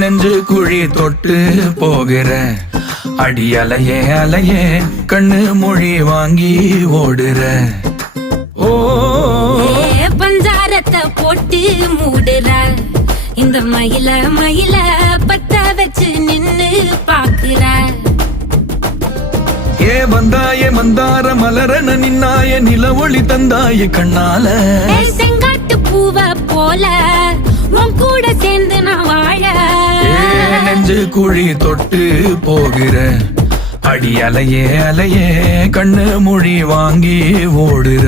நெஞ்சு குழி தொட்டு போகிற அடி அலையே அலையே கண்ணு மொழி வாங்கி ஓடுற. ஓ பஞ்சாரத்தை போட்டு மூடுற இந்த மயில மயில பத்த வச்சு நின்னு பாக்குற. ஏ வந்தாயே மந்தார மலரன நின்னாய நில ஒளி தந்தாய கண்ணால. செங்காட்டு பூவ போல உன் கூட சேர்ந்து நான் வாழ. நெஞ்சு குழி தொட்டு போகிற அடி அலையே அலையே கண்ணு மொழி வாங்கி ஓடுற.